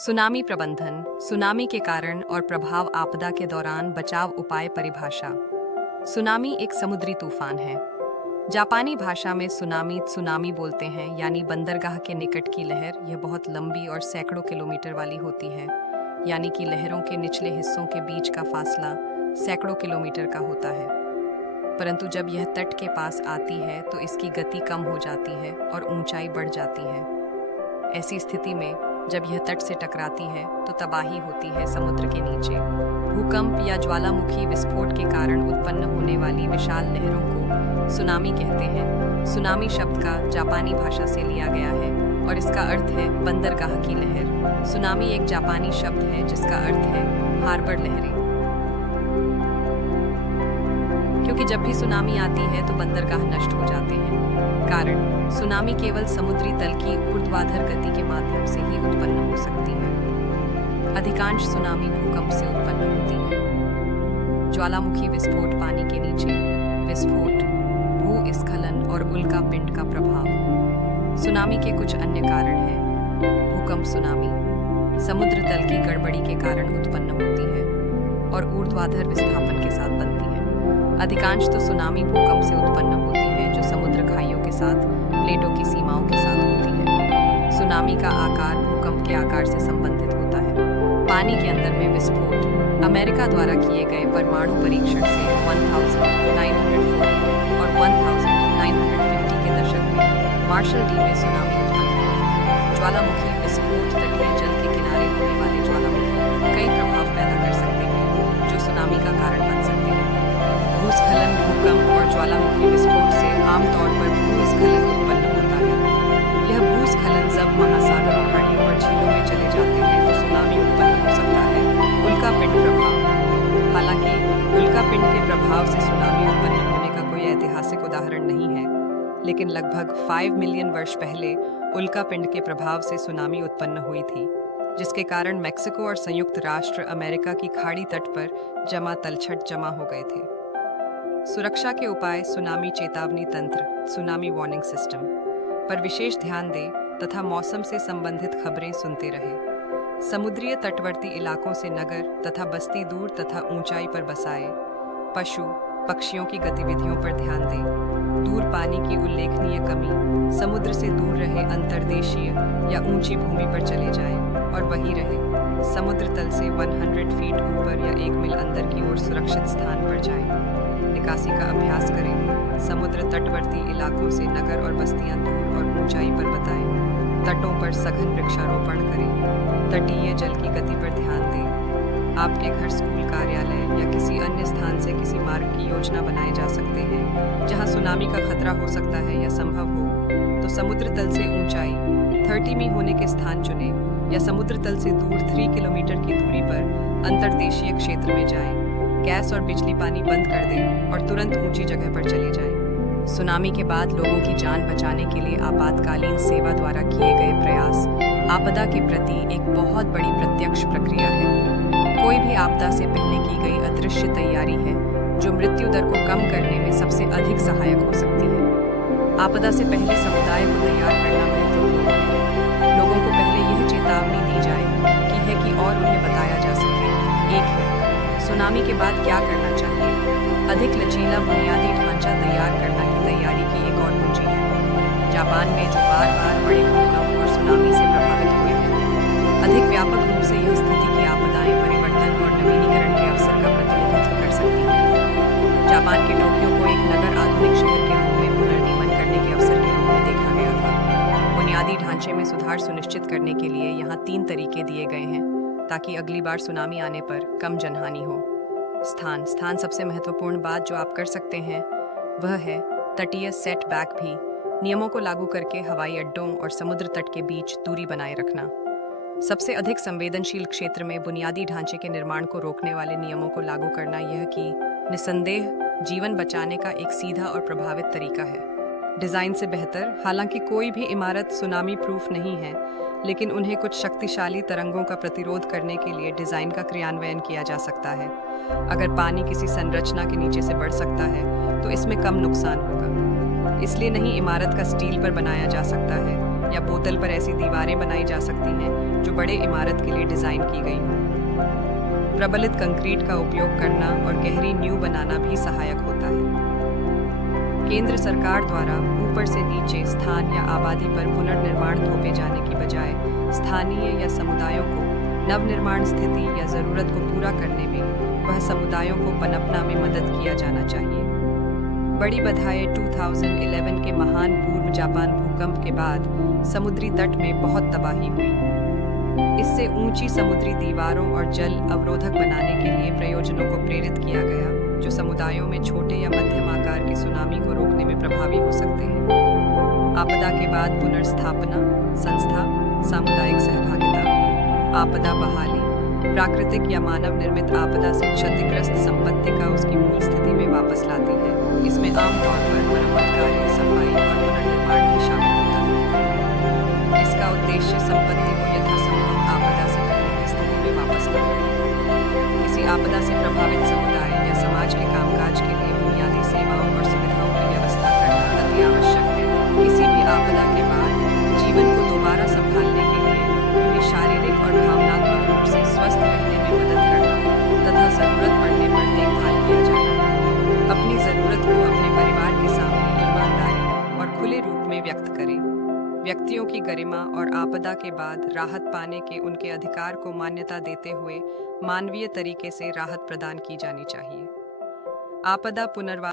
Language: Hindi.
सुनामी प्रबंधन, सुनामी के कारण और प्रभाव, आपदा के दौरान बचाव उपाय। परिभाषा। सुनामी एक समुद्री तूफान है। जापानी भाषा में सुनामी बोलते हैं, यानी बंदरगाह के निकट की लहर। यह बहुत लंबी और सैकड़ों किलोमीटर वाली होती है, यानी कि लहरों के निचले हिस्सों के बीच का फासला सैकड़ों किलोमीटर का होता है। परंतु जब यह तट के पास आती है तो इसकी गति कम हो जाती है और ऊंचाई बढ़ जाती है। ऐसी स्थिति में जब यह तट से टकराती है तो तबाही होती है समुद्र के नीचे। भूकंप या ज्वालामुखी विस्फोट के कारण उत्पन्न होने वाली विशाल लहरों को सुनामी कहते हैं। सुनामी शब्द का जापानी भाषा से लिया गया है और इसका अर्थ है बंदरगाह की लहर। सुनामी एक जापानी शब्द है जिसका अर्थ है हार्बर लहरें, क्योंकि जब भी सुनामी आती है तो बंदरगाह नष्ट हो जाते हैं। कारण, सुनामी केवल समुद्री तल की ऊर्ध्वाधर गति के माध्यम से ही उत्पन्न हो सकती है। अधिकांश सुनामी भूकंप से उत्पन्न होती है। ज्वालामुखी विस्फोट, पानी के नीचे विस्फोट, भूस्खलन और उल्का पिंड का प्रभाव। सुनामी के कुछ अन्य कारण हैं। भूकंप सुनामी समुद्र तल की गड़बड़ी के कारण उत्पन्न होती है और ऊर्ध्वाधर विस्थापन के साथ बनती है। अधिकांश तो सुनामी भूकंप से उत्पन्न होती है जो समुद्र खाइयों के साथ प्लेटों की सीमाओं के साथ होती है। सुनामी का आकार भूकंप के आकार से संबंधित होता है। पानी के अंदर में विस्फोट। अमेरिका द्वारा किए गए परमाणु परीक्षण से 1940 और 1950 के दशक में मार्शल डी में सुनामी उत्पन्न हुई। ज्वालामुखी विस्फोट, तटीय जल के किनारे होने वाले ज्वालामुखी कई प्रभाव पैदा कर सकते हैं जो सुनामी का कारण बन सकते हैं। भूस्खलन, भूकंप और ज्वालामुखी विस्फोट से आमतौर पर भूस्खलन उत्पन्न होता है। यह भूस्खलन जब महासागरों, खाड़ियों और झीलों में चले जाते हैं तो सुनामी उत्पन्न हो सकता है। उल्का पिंड प्रभाव। हालांकि उल्का पिंड के प्रभाव से सुनामी उत्पन्न होने का कोई ऐतिहासिक उदाहरण नहीं है, लेकिन लगभग 5 मिलियन वर्ष पहले उल्का पिंड के प्रभाव से सुनामी उत्पन्न हुई थी, जिसके कारण मेक्सिको और संयुक्त राष्ट्र अमेरिका की खाड़ी तट पर तलछट जमा हो गए थे। सुरक्षा के उपाय। सुनामी चेतावनी तंत्र, सुनामी वार्निंग सिस्टम पर विशेष ध्यान दें तथा मौसम से संबंधित खबरें सुनते रहें। समुद्रीय तटवर्ती इलाकों से नगर तथा बस्ती दूर तथा ऊंचाई पर बसाए। पशु पक्षियों की गतिविधियों पर ध्यान दें। दूर पानी की उल्लेखनीय कमी। समुद्र से दूर रहे, अंतर्देशीय या ऊंची भूमि पर चले जाएं और वहीं रहें। समुद्र तल से 100 फीट ऊपर या 1 मील अंदर की ओर सुरक्षित स्थान पर जाएं। निकासी का अभ्यास करें। समुद्र तटवर्ती इलाकों से नगर और बस्तियां दूर और ऊंचाई पर बताएं। तटों पर सघन वृक्षारोपण करें। तटीय जल की गति पर ध्यान दें। आपके घर, स्कूल, कार्यालय या किसी अन्य स्थान से किसी मार्ग की योजना बनाए जा सकते हैं जहां सुनामी का खतरा हो सकता है या संभव हो तो समुद्र तल से ऊंचाई 30 मील होने के स्थान चुनें या समुद्र तल से दूर 3 किलोमीटर की दूरी पर अंतर्देशीय क्षेत्र में जाएं। गैस और बिजली पानी बंद कर दें और तुरंत ऊंची जगह पर चले जाएं। सुनामी के बाद लोगों की जान बचाने के लिए आपातकालीन सेवा द्वारा किए गए प्रयास आपदा के प्रति एक बहुत बड़ी प्रत्यक्ष प्रक्रिया है। कोई भी आपदा से पहले की गई अदृश्य तैयारी है जो मृत्यु दर को कम करने में सबसे अधिक सहायक हो सकती है। आपदा से पहले समुदाय को तैयार करना महत्वपूर्ण है। लोगों को पहले यह चेतावनी दी जाए कि और उन्हें बताया जा सके। 1 है, सुनामी के बाद क्या करना चाहिए। अधिक लचीला बुनियादी ढांचा तैयार करना की तैयारी की एक और कुंजी है। जापान में जो बार-बार बड़े भूकंप और सुनामी से प्रभावित हुए हैं, अधिक व्यापक रूप से यह स्थिति की आपदाएं परिवर्तन और नवीनीकरण के अवसर का प्रतिनिधित्व कर सकती हैं। जापान के टोक्यो को एक नगर आधुनिक शहर के रूप में पुनर्निर्माण करने के अवसर के रूप में देखा गया था। बुनियादी ढांचे में सुधार सुनिश्चित करने के लिए यहाँ 3 तरीके दिए गए हैं ताकि अगली बार सुनामी आने पर कम जनहानि हो। स्थान सबसे महत्वपूर्ण बात जो आप कर सकते हैं वह है तटीय सेटबैक भी नियमों को लागू करके हवाई अड्डों और समुद्र तट के बीच दूरी बनाए रखना। सबसे अधिक संवेदनशील क्षेत्र में बुनियादी ढांचे के निर्माण को रोकने वाले नियमों को लागू करना यह कि निसंदेह जीवन बचाने का एक सीधा और प्रभावित तरीका है। डिजाइन से बेहतर। हालांकि कोई भी इमारत सुनामी प्रूफ नहीं है, लेकिन उन्हें कुछ शक्तिशाली तरंगों का प्रतिरोध करने के लिए डिजाइन का क्रियान्वयन किया जा सकता है। अगर पानी किसी संरचना के नीचे से बढ़ सकता है तो इसमें कम नुकसान होगा। इसलिए नहीं इमारत का स्टील पर बनाया जा सकता है, या बोतल पर ऐसी दीवारें बनाई जा सकती हैं जो बड़े इमारत के लिए डिजाइन की गई हो। प्रबलित कंक्रीट का उपयोग करना और गहरी नींव बनाना भी सहायक होता है। केंद्र सरकार द्वारा ऊपर से नीचे स्थान या आबादी पर पुनर्निर्माण थोपे जाने की बजाय स्थानीय या समुदायों को नवनिर्माण स्थिति या जरूरत को पूरा करने में वह समुदायों को पनपना में मदद किया जाना चाहिए। बड़ी बधाई 2011 के महान पूर्व जापान भूकंप के बाद समुद्री तट में बहुत तबाही हुई। इससे ऊंची समुद्री दीवारों और जल अवरोधक बनाने के लिए प्रयोजनों को प्रेरित किया गया, जो समुदायों में छोटे या मध्यम आकार के सुनामी को रोकने में प्रभावी हो सकते हैं। आपदा के बाद पुनर्स्थापना, संस्था, सामुदायिक सहभागिता, आपदा बहाली, प्राकृतिक या मानव निर्मित आपदा से क्षतिग्रस्त संपत्ति का उसकी मूल स्थिति में वापस लाती है। इसमें आमतौर पर मरम्मत कार्य, सफाई और पुनर्निर्माण भी शामिल होता है। इसका उद्देश्य संपत्ति को यथासंभव आपदा से पहले की स्थिति में वापस लाना है। किसी आपदा से प्रभावित समुदाय या समाज के कामकाज के लिए बुनियादी सेवाओं और सुविधाओं की व्यवस्था करना अति आवश्यक है। किसी भी आपदा के बाद जीवन को दोबारा संभालने के लिए उन्हें शारीरिक और भावनात्मक रूप से स्वस्थ रहने में मदद करना तथा जरूरत पड़ने पर देखभाल किया जाना है। अपनी जरूरत को अपने परिवार के सामने ईमानदारी और खुले रूप में व्यक्त करें। व्यक्तियों की गरिमा और आपदा के बाद राहत पाने के उनके अधिकार को मान्यता देते हुए मानवीय तरीके से राहत प्रदान की जानी चाहिए। आपदा पुनर्वास